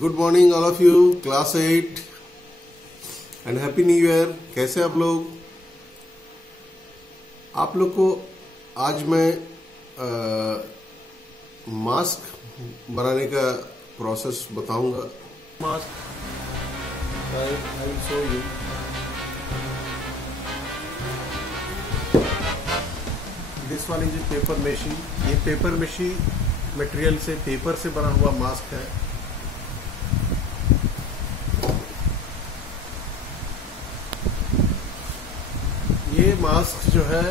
Good morning all of you, class 8 and happy new year. कैसे आप लोग? आप लोग को आज मैं मास्क बनाने का प्रोसेस बताऊंगा। Mask I will show you. This one is paper मेशी। ये पेपर मेशी मटेरियल से, पेपर से बना हुआ मास्क है। ये मास्क जो है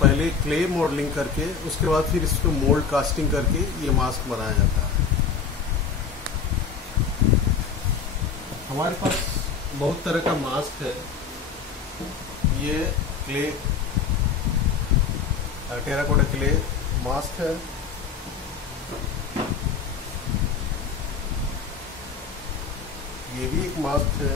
पहले क्ले मॉडलिंग करके उसके बाद फिर इसको मोल्ड कास्टिंग करके ये मास्क बनाया जाता है। हमारे पास बहुत तरह का मास्क है। ये क्ले, टेराकोटा क्ले मास्क है। ये भी एक मास्क है।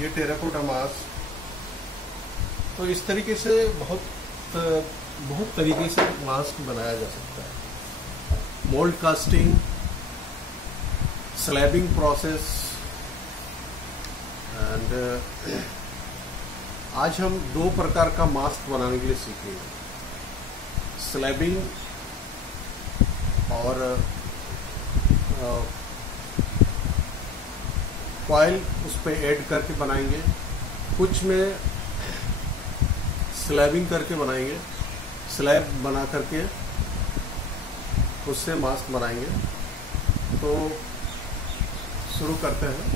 ये टेराकोटा मास्क। तो इस तरीके से बहुत तरीके से मास्क बनाया जा सकता है। मोल्ड कास्टिंग, स्लैबिंग प्रोसेस एंड आज हम दो प्रकार का मास्क बनाने के लिए सीखेंगे, स्लैबिंग और फॉइल उस पर ऐड करके बनाएंगे। कुछ में स्लैबिंग करके बनाएंगे, स्लैब बना करके उससे मास्क बनाएंगे। तो शुरू करते हैं।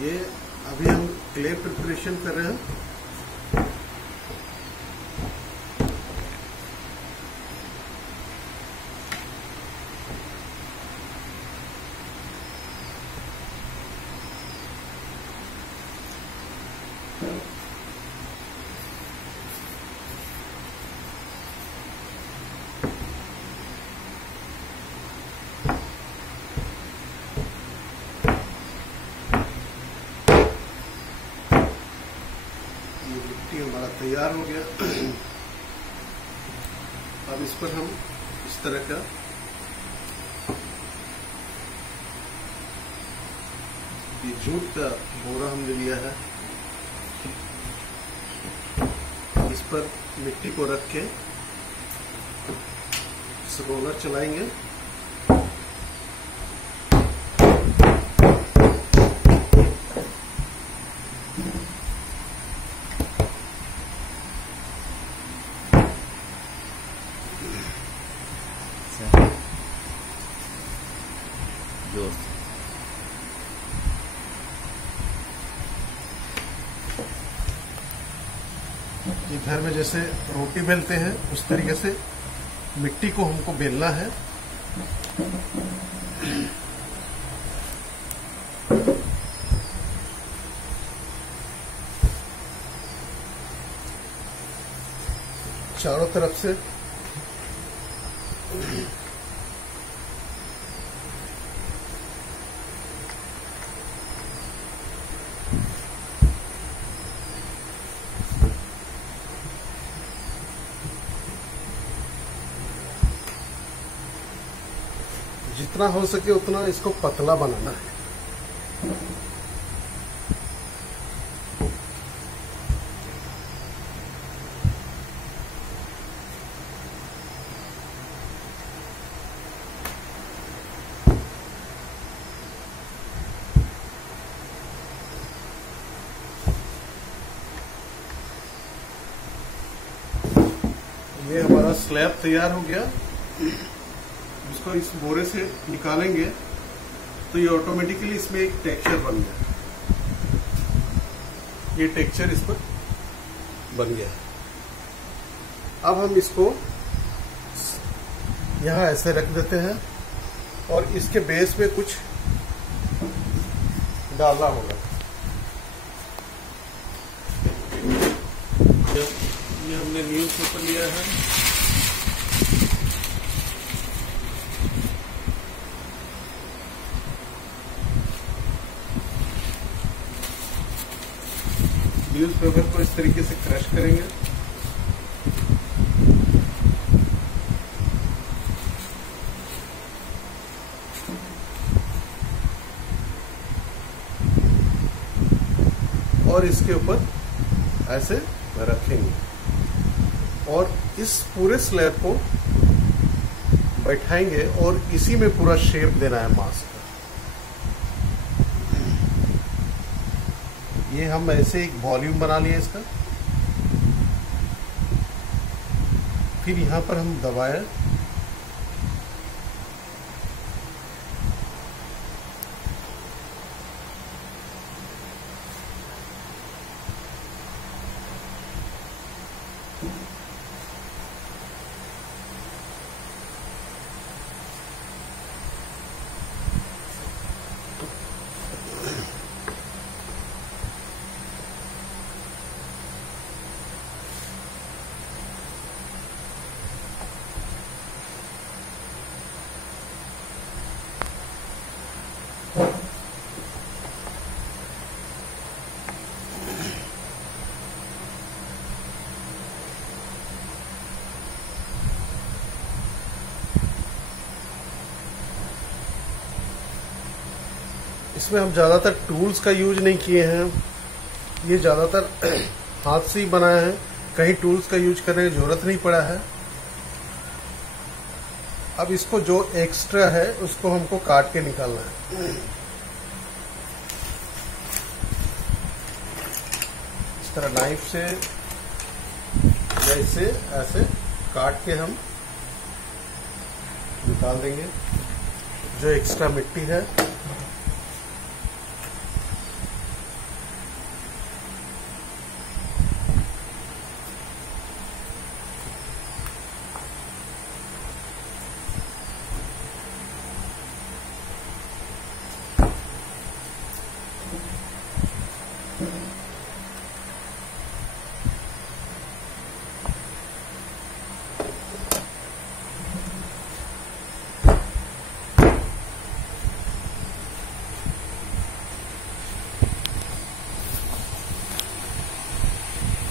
ये अभी हम क्ले प्रिपरेशन कर रहे हैं। हमारा तैयार हो गया। अब इस पर हम इस तरह का ये जूट का बोरा हमने लिया है। इस पर मिट्टी को रख के इस रोलर चलाएंगे। ये घर में जैसे रोटी बेलते हैं उस तरीके से मिट्टी को हमको बेलना है। चारों तरफ से जितना हो सके उतना इसको पतला बनाना है। ये हमारा स्लैब तैयार हो गया। इसको इस बोरे से निकालेंगे तो ये ऑटोमेटिकली इसमें एक टेक्सचर बन गया। ये टेक्सचर इस पर बन गया। अब हम इसको यहां ऐसे रख देते हैं और इसके बेस पे कुछ डालना होगा। ये हमने न्यूज़ पेपर लिया है। न्यूज़पेपर को इस तरीके से क्रश करेंगे। और इसके ऊपर ऐसे रखेंगे और इस पूरे स्लैब को बैठाएंगे और इसी में पूरा शेप देना है मास्क का। ये हम ऐसे एक वॉल्यूम बना लिए इसका। फिर यहां पर हम दबाएं, इसमें हम ज़्यादातर टूल्स का यूज नहीं किए हैं। ये ज़्यादातर हाथ से ही बनाया है, कहीं टूल्स का यूज करने की जरूरत नहीं पड़ा है। अब इसको जो एक्स्ट्रा है उसको हमको काट के निकालना है। इस तरह नाइफ से जैसे ऐसे काट के हम निकाल देंगे जो एक्स्ट्रा मिट्टी है।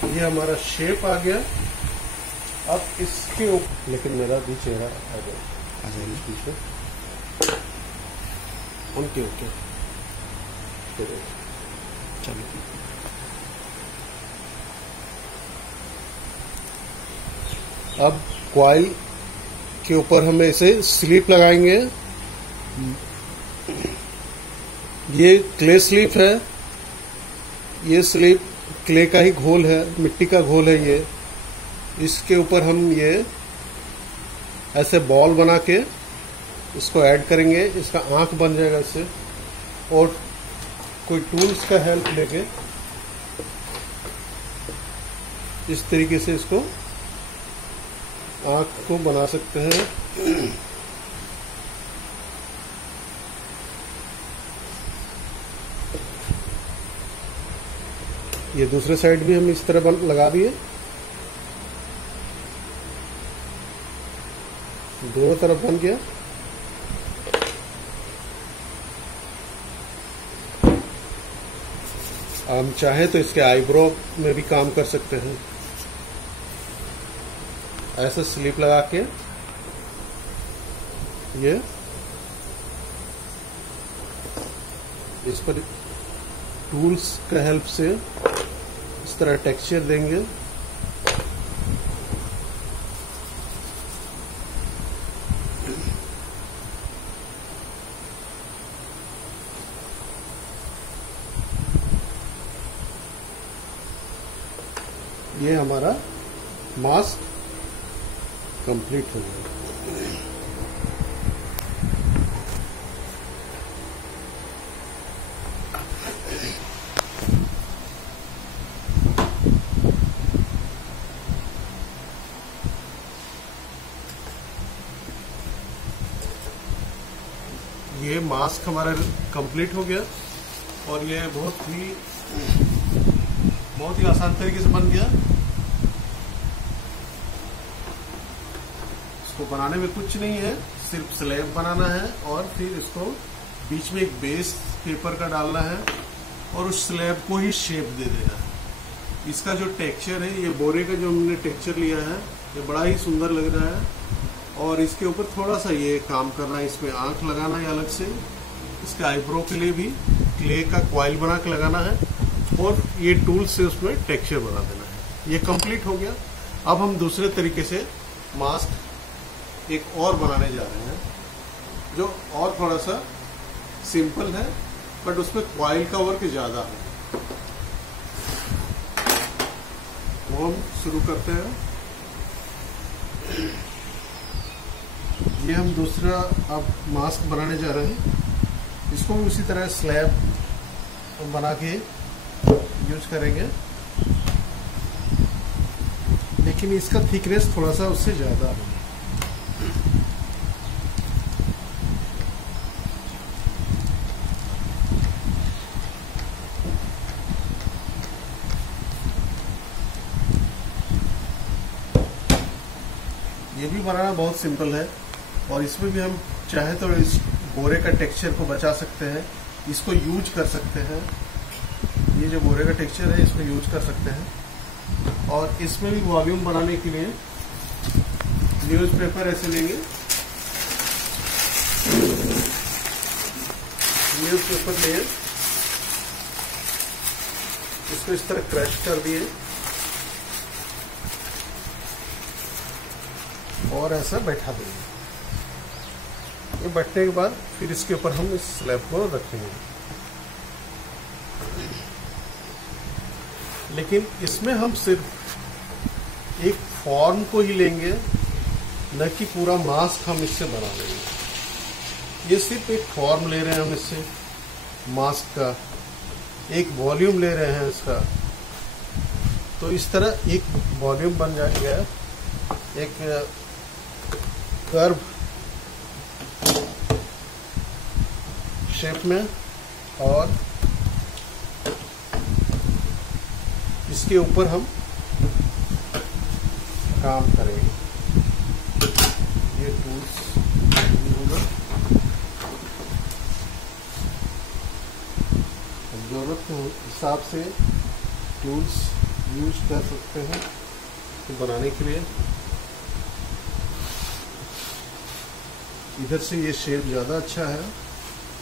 ये हमारा शेप आ गया। अब इसके ऊपर, लेकिन मेरा भी चेहरा आ जाए पीछे। ओके ओके चलो। अब कॉइल के ऊपर हम इसे स्लीप लगाएंगे। ये क्ले स्लीप है। ये स्लीप क्ले का ही घोल है, मिट्टी का घोल है ये। इसके ऊपर हम ये ऐसे बॉल बना के इसको ऐड करेंगे। इसका आंख बन जाएगा इससे। और कोई टूल्स का हेल्प लेके इस तरीके से इसको आंख को बना सकते हैं। ये दूसरे साइड भी हम इस तरह लगा दिए। दोनों तरफ बन गया। हम चाहे तो इसके आईब्रो में भी काम कर सकते हैं। ऐसे स्लिप लगा के ये इस पर टूल्स का हेल्प से इस तरह टेक्सचर देंगे। ये हमारा मास्क कंप्लीट हो गया। ये मास्क हमारा कंप्लीट हो गया और ये बहुत ही आसान तरीके से बन गया। इसको बनाने में कुछ नहीं है, सिर्फ स्लैब बनाना है और फिर इसको बीच में एक बेस पेपर का डालना है और उस स्लैब को ही शेप दे देना है। इसका जो टेक्सचर है, ये बोरे का जो हमने टेक्सचर लिया है, ये बड़ा ही सुंदर लग रहा है। और इसके ऊपर थोड़ा सा ये काम करना है, इसमें आंख लगाना है अलग से, इसके आईब्रो के लिए भी क्ले का कॉइल बना के लगाना है, और ये टूल से उसमें टेक्सचर बना देना है। ये कंप्लीट हो गया। अब हम दूसरे तरीके से मास्क एक और बनाने जा रहे हैं, जो और थोड़ा सा सिंपल है, बट उसमें कॉइल का वर्क ज़्यादा है। वो हम शुरू करते हैं। ये हम दूसरा अब मास्क बनाने जा रहे हैं। इसको भी उसी तरह स्लैब बना के यूज करेंगे, लेकिन इसका थिकनेस थोड़ा सा उससे ज़्यादा है। ये भी बनाना बहुत सिंपल है, और इसमें भी हम चाहे तो इस बोरे का टेक्सचर को बचा सकते हैं, इसको यूज कर सकते हैं। ये जो बोरे का टेक्सचर है, इसको यूज कर सकते हैं। और इसमें भी वॉल्यूम बनाने के लिए न्यूज़पेपर ऐसे लेंगे, न्यूज़पेपर लिए इसको इस तरह क्रश कर दिए, और ऐसा बैठा देंगे। ये बैठने के बाद फिर इसके ऊपर हम इस स्लैब को रखेंगे। लेकिन इसमें हम सिर्फ एक फॉर्म को ही लेंगे, न कि पूरा मास्क हम इससे बना लेंगे। ये सिर्फ एक फॉर्म ले रहे हैं हम इससे, मास्क का एक वॉल्यूम ले रहे हैं इसका। तो इस तरह एक वॉल्यूम बन जाएगा, एक कर्व शेप में, और इसके ऊपर हम काम करेंगे। ये टूल्स होगा, जरूरत के हिसाब से टूल्स यूज कर सकते हैं तो बनाने के लिए। इधर से ये शेप ज़्यादा अच्छा है,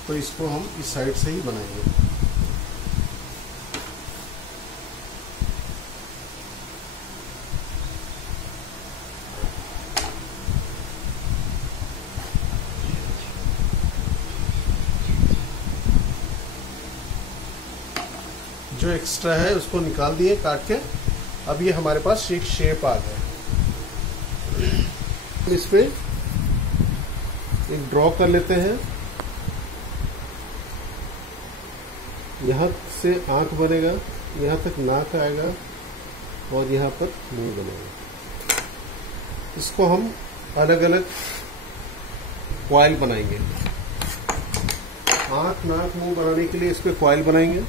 तो इसको हम इस साइड से ही बनाएंगे। जो एक्स्ट्रा है उसको निकाल दिए काट के। अब ये हमारे पास एक शेप आ गया। इस पे एक ड्रॉ कर लेते हैं। यहाँ से आंख बनेगा, यहाँ तक नाक आएगा, और यहाँ पर मुंह बनेगा। इसको हम अलग अलग कॉइल बनाएंगे। आंख नाक मुंह बनाने के लिए इस पे कॉइल बनाएंगे।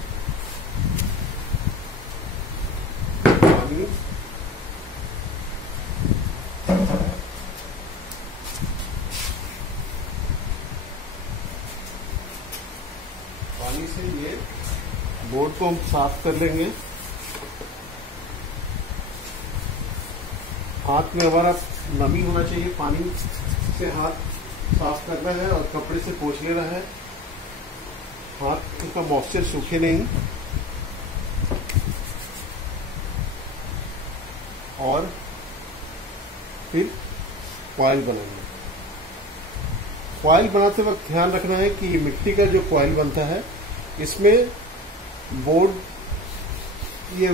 पानी से ये बोर्ड को हम साफ कर लेंगे। हाथ में हमारा नमी होना चाहिए, पानी से हाथ साफ करना है और कपड़े से पोंछ लेना है। हाथ का मॉइस्चर सूखे नहीं। और फिर कॉइल बनाएंगे। कॉइल बनाते वक्त ध्यान रखना है कि ये मिट्टी का जो कॉइल बनता है, इसमें बोर्ड, ये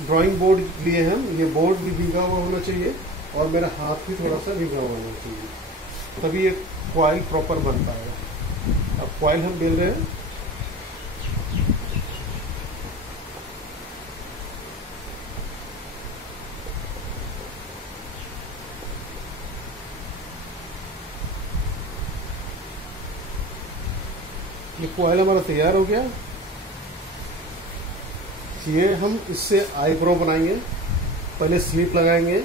ड्राइंग बोर्ड लिए हम, ये बोर्ड भी भीगा हुआ होना चाहिए, और मेरा हाथ भी थोड़ा सा भीगा हुआ होना चाहिए, तभी ये कॉइल प्रॉपर बन पाएगा। अब कॉइल हम बेल रहे हैं। ये कॉइल हमारा तैयार हो गया। ये हम इससे आईब्रो बनाएंगे। पहले स्लिप लगाएंगे,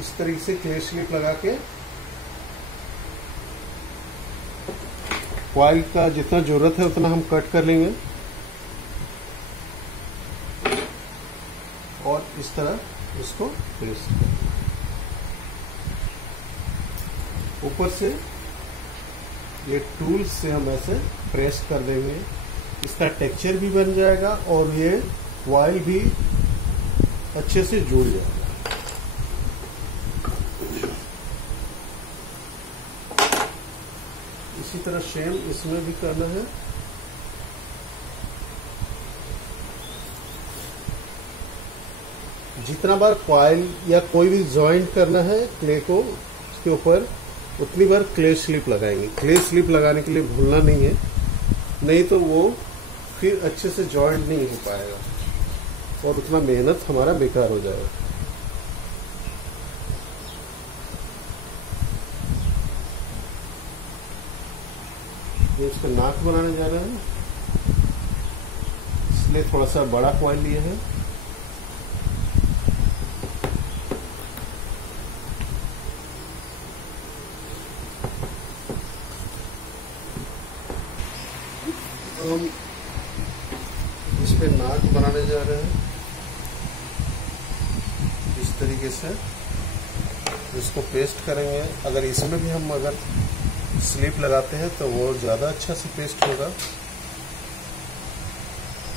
इस तरीके से क्ले स्लिप लगा के कॉइल का जितना जरूरत है उतना हम कट कर लेंगे। और इस तरह इसको प्रेस कर, ऊपर से ये टूल्स से हम ऐसे प्रेस कर देंगे, इसका टेक्सचर भी बन जाएगा और ये कॉइल भी अच्छे से जुड़ जाएगा। इसी तरह सेम इसमें भी करना है। जितना बार कॉइल या कोई भी जॉइंट करना है क्ले को, उसके ऊपर उतनी बार क्ले स्लिप लगाएंगे। क्ले स्लिप लगाने के लिए भूलना नहीं है, नहीं तो वो फिर अच्छे से जॉइंट नहीं हो पाएगा और उतना मेहनत हमारा बेकार हो जाएगा। ये इसका नाक बनाने जा रहा है, इसलिए थोड़ा सा बड़ा कॉइल लिए है। हम इस पे नाक बनाने जा रहे हैं इस तरीके से, इसको पेस्ट करेंगे। अगर इसमें भी हम अगर स्लिप लगाते हैं तो वो ज़्यादा अच्छा से पेस्ट होगा।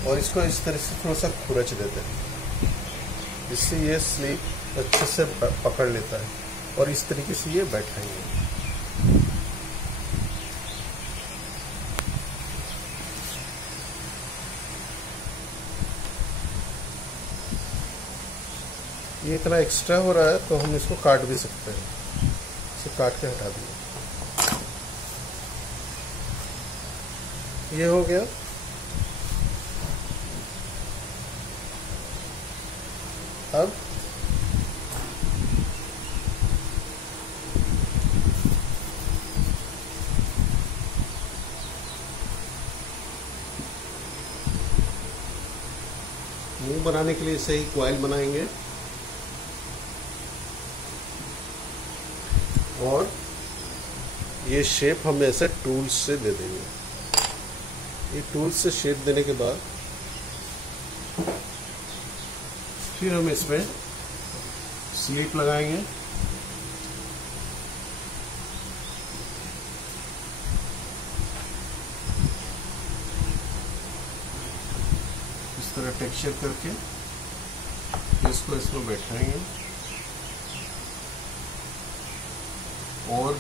और इसको इस तरह से थोड़ा सा खुरच देते हैं, इससे ये स्लिप अच्छे से पकड़ लेता है और इस तरीके से ये बैठाएंगे। ये इतना एक्स्ट्रा हो रहा है तो हम इसको काट भी सकते हैं, इसे काट के हटा दिए। ये हो गया। अब मुंह बनाने के लिए सही कॉइल बनाएंगे और ये शेप हम ऐसे टूल्स से दे देंगे। ये टूल्स से शेप देने के बाद फिर हम इसमें स्लिप लगाएंगे। इस तरह टेक्सचर करके इसको इसमें बैठाएंगे और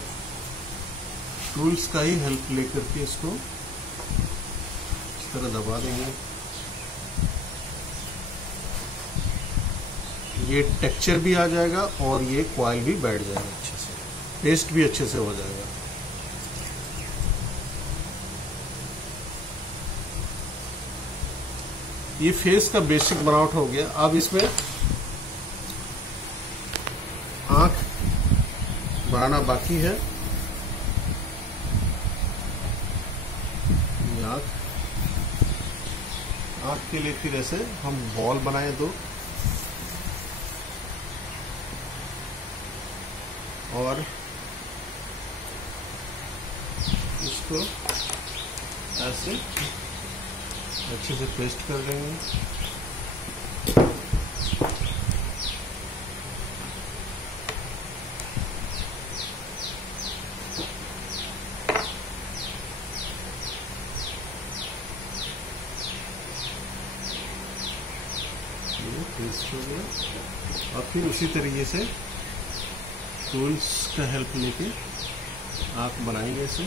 टूल्स का ही हेल्प लेकर के इसको इस तरह दबा देंगे। ये टेक्सचर भी आ जाएगा और ये कॉइल भी बैठ जाएगा अच्छे से, पेस्ट भी अच्छे से हो जाएगा। ये फेस का बेसिक बनावट हो गया। अब इसमें आंख बनाना बाकी है। आंख के लिए फिर ऐसे हम बॉल बनाए दो और इसको ऐसे अच्छे से पेस्ट कर देंगे। पेस्ट हो गया। और फिर उसी तरीके से टूल्स का हेल्प लेके आँख बनाएंगे। इसे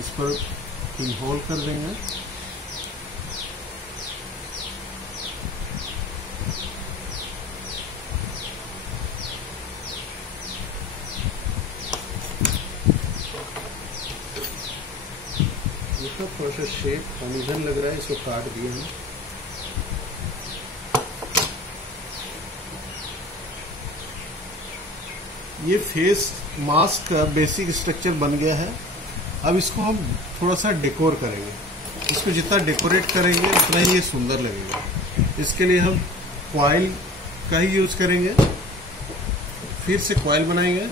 इस पर पिन होल कर देंगे। इसका थोड़ा सा शेप अनइवन लग रहा है, इसको काट दिए हैं। ये फेस मास्क का बेसिक स्ट्रक्चर बन गया है। अब इसको हम थोड़ा सा डेकोर करेंगे। इसको जितना डेकोरेट करेंगे उतना ही ये सुंदर लगेगा। इसके लिए हम कॉइल का ही यूज करेंगे। फिर से कॉइल बनाएंगे।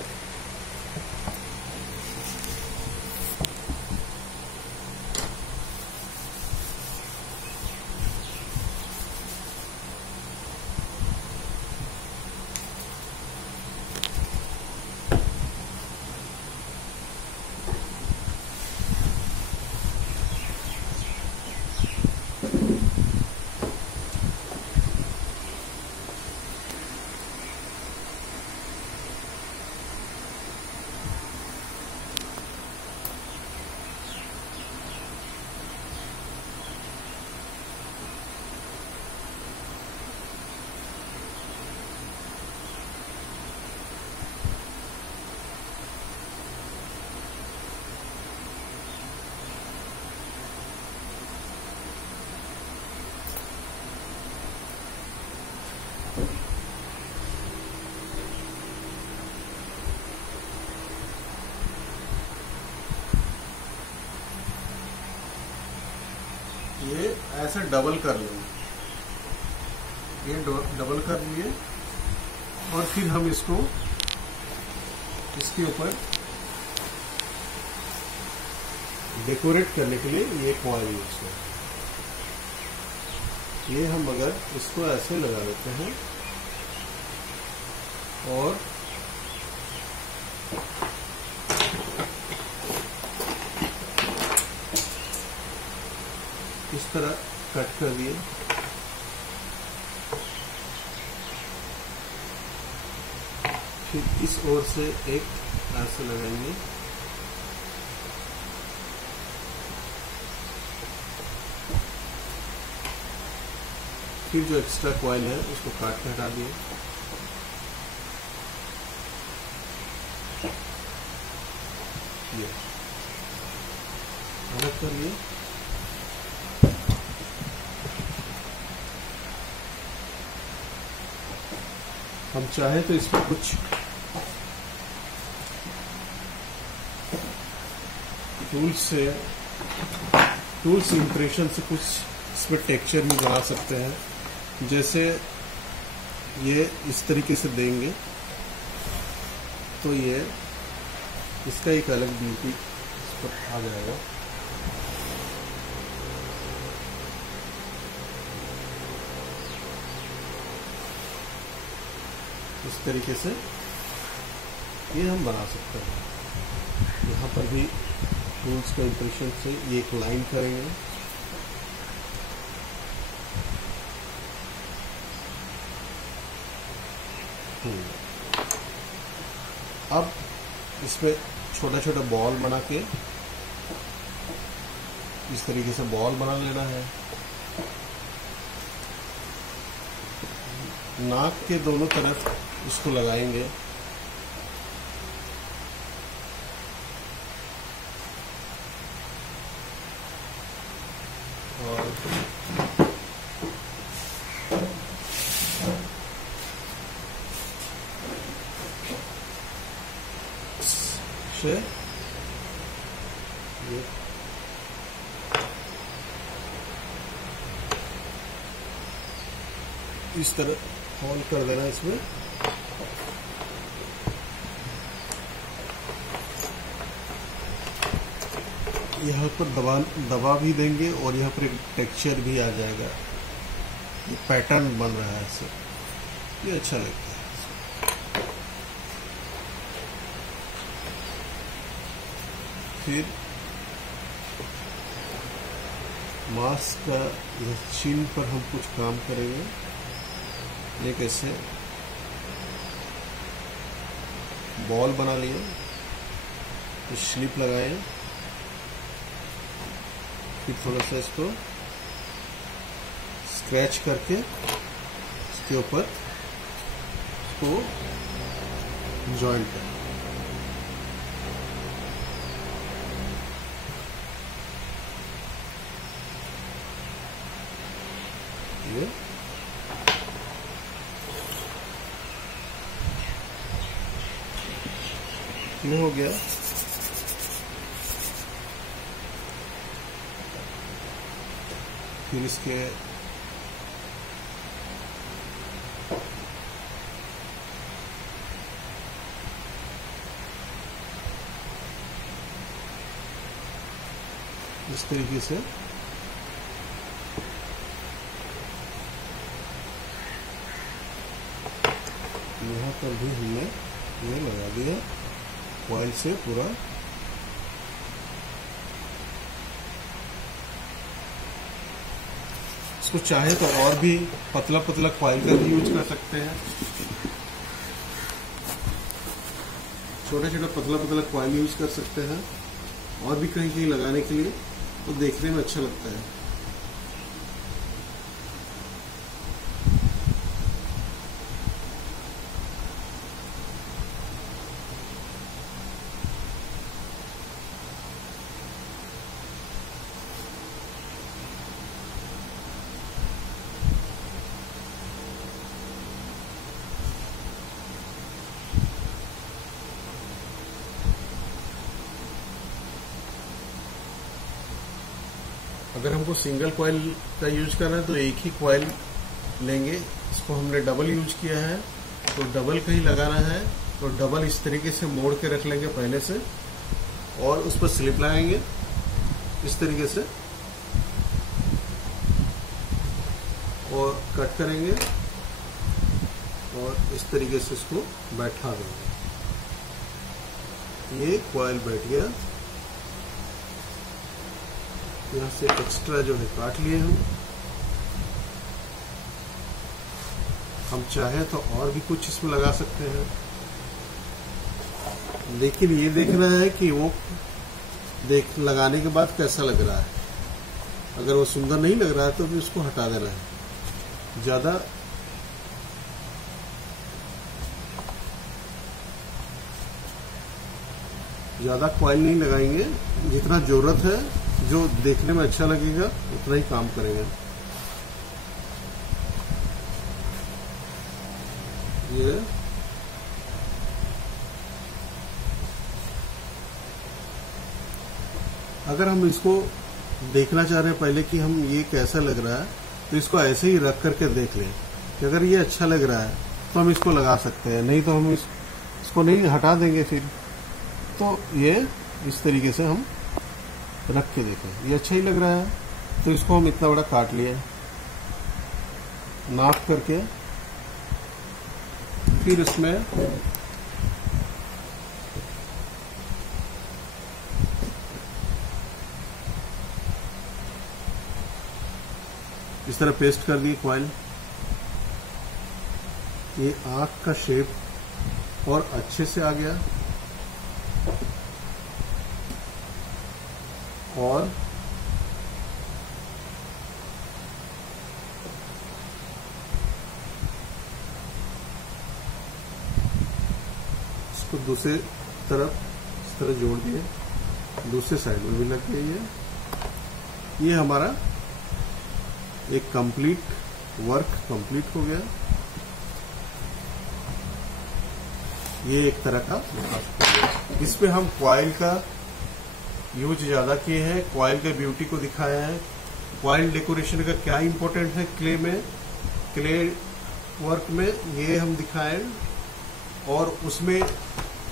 ये ऐसे डबल कर लेंगे, ये डबल कर लिए और फिर हम इसको इसके ऊपर डेकोरेट करने के लिए ये कॉइल यूज करें। ये हम अगर इसको ऐसे लगा देते हैं और इस तरह कट कर दिए, फिर इस ओर से एक ऐसे लगाएंगे, फिर जो एक्स्ट्रा कॉइल है उसको काट के हटा दिए, ये अलग कर लिए। हम चाहे तो इसमें कुछ टूल्स इंप्रेशन से कुछ इसमें टेक्सचर भी बना सकते हैं। जैसे ये इस तरीके से देंगे तो ये इसका एक अलग ब्यूटी इस पर आ जाएगा। इस तरीके से ये हम बना सकते हैं। यहाँ पर भी टूल्स का इंप्रेशन से ये एक लाइन करेंगे, अब इसमें छोटा छोटा बॉल बना के इस तरीके से बॉल बना लेना है। नाक के दोनों तरफ इसको लगाएंगे, और से ये इस तरह होल कर देना इसमें। यहाँ पर दबा भी देंगे और यहाँ पर एक टेक्सचर भी आ जाएगा। ये पैटर्न बन रहा है इससे, ये अच्छा लगता है। फिर मास्क का चिन्ह पर हम कुछ काम करेंगे। ये कैसे बॉल बना लिए, स्लिप लगाए, फिर थोड़ा सा इसको स्क्रैच करके इसके ऊपर इसको जॉइंट करें। ये हो गया। फिर इसके इस तरीके से यहाँ पर भी हमने ये लगा दिया कॉइल से पूरा। इसको चाहे तो और भी पतला पतला कॉइल का भी यूज कर सकते हैं। छोटे छोटे पतला पतला कॉइल यूज कर सकते हैं और भी कहीं कहीं लगाने के लिए, तो देखने में अच्छा लगता है। अगर हमको सिंगल कॉइल का यूज करना है तो एक ही कॉइल लेंगे। इसको हमने डबल यूज किया है तो डबल का ही लगाना है, तो डबल इस तरीके से मोड़ के रख लेंगे पहले से, और उस पर स्लिप लगाएंगे इस तरीके से और कट करेंगे और इस तरीके से इसको बैठा देंगे। ये कॉइल बैठ गया। यहाँ से एक्स्ट्रा जो है काट लिए हम चाहें तो और भी कुछ इसमें लगा सकते हैं, लेकिन ये देखना है कि वो लगाने के बाद कैसा लग रहा है। अगर वो सुंदर नहीं लग रहा है तो भी उसको हटा देना है। ज्यादा कॉइल नहीं लगाएंगे, जितना जरूरत है, जो देखने में अच्छा लगेगा उतना ही काम करेंगे। ये अगर हम इसको देखना चाह रहे हैं पहले कि हम ये कैसा लग रहा है, तो इसको ऐसे ही रख करके देख लें कि अगर ये अच्छा लग रहा है तो हम इसको लगा सकते हैं, नहीं तो हम इसको नहीं हटा देंगे। फिर तो ये इस तरीके से हम रख के देखें, ये अच्छा ही लग रहा है तो इसको हम इतना बड़ा काट लिए, नाप करके फिर इसमें इस तरह पेस्ट कर दिए कॉइल। ये आंख का शेप और अच्छे से आ गया और इसको दूसरे तरफ इस तरह जोड़ दिए, दूसरे साइड में भी लग गई है। ये हमारा एक वर्क कंप्लीट हो गया। ये एक तरह का इस पे हम कॉइल का यूज ज्यादा किए हैं, कॉइल के ब्यूटी को दिखाया है। कॉइल डेकोरेशन का क्या इंपॉर्टेंट है क्ले वर्क में, ये हम दिखाएं। और उसमें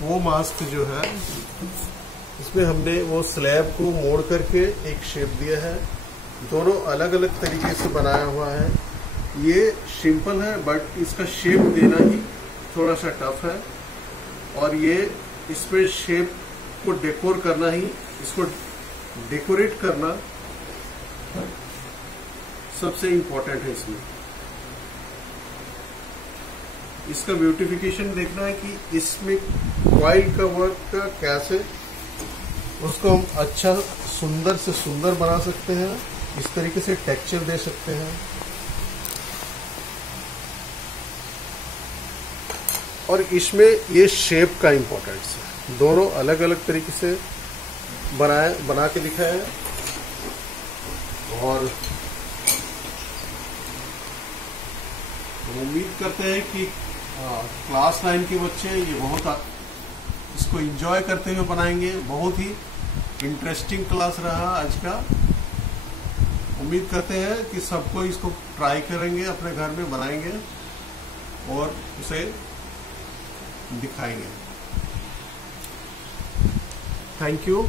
वो मास्क जो है, इसमें हमने वो स्लैब को मोड़ करके एक शेप दिया है। दोनों अलग अलग तरीके से बनाया हुआ है। ये सिंपल है बट इसका शेप देना ही थोड़ा सा टफ है, और ये इसमें शेप को डेकोर करना ही, इसको डेकोरेट करना सबसे इम्पोर्टेंट है। इसका ब्यूटिफिकेशन देखना है कि इसमें कॉइल का वर्क का कैसे उसको हम अच्छा सुंदर से सुंदर बना सकते हैं, इस तरीके से टेक्सचर दे सकते हैं। और इसमें ये शेप का इंपॉर्टेंस है, दोनों अलग अलग तरीके से बना के दिखाया है। और उम्मीद करते हैं कि क्लास 9 के बच्चे ये बहुत इसको एंजॉय करते हुए बनाएंगे। बहुत ही इंटरेस्टिंग क्लास रहा आज का। उम्मीद करते हैं कि सबको इसको ट्राई करेंगे, अपने घर में बनाएंगे और उसे दिखाएंगे। Thank you.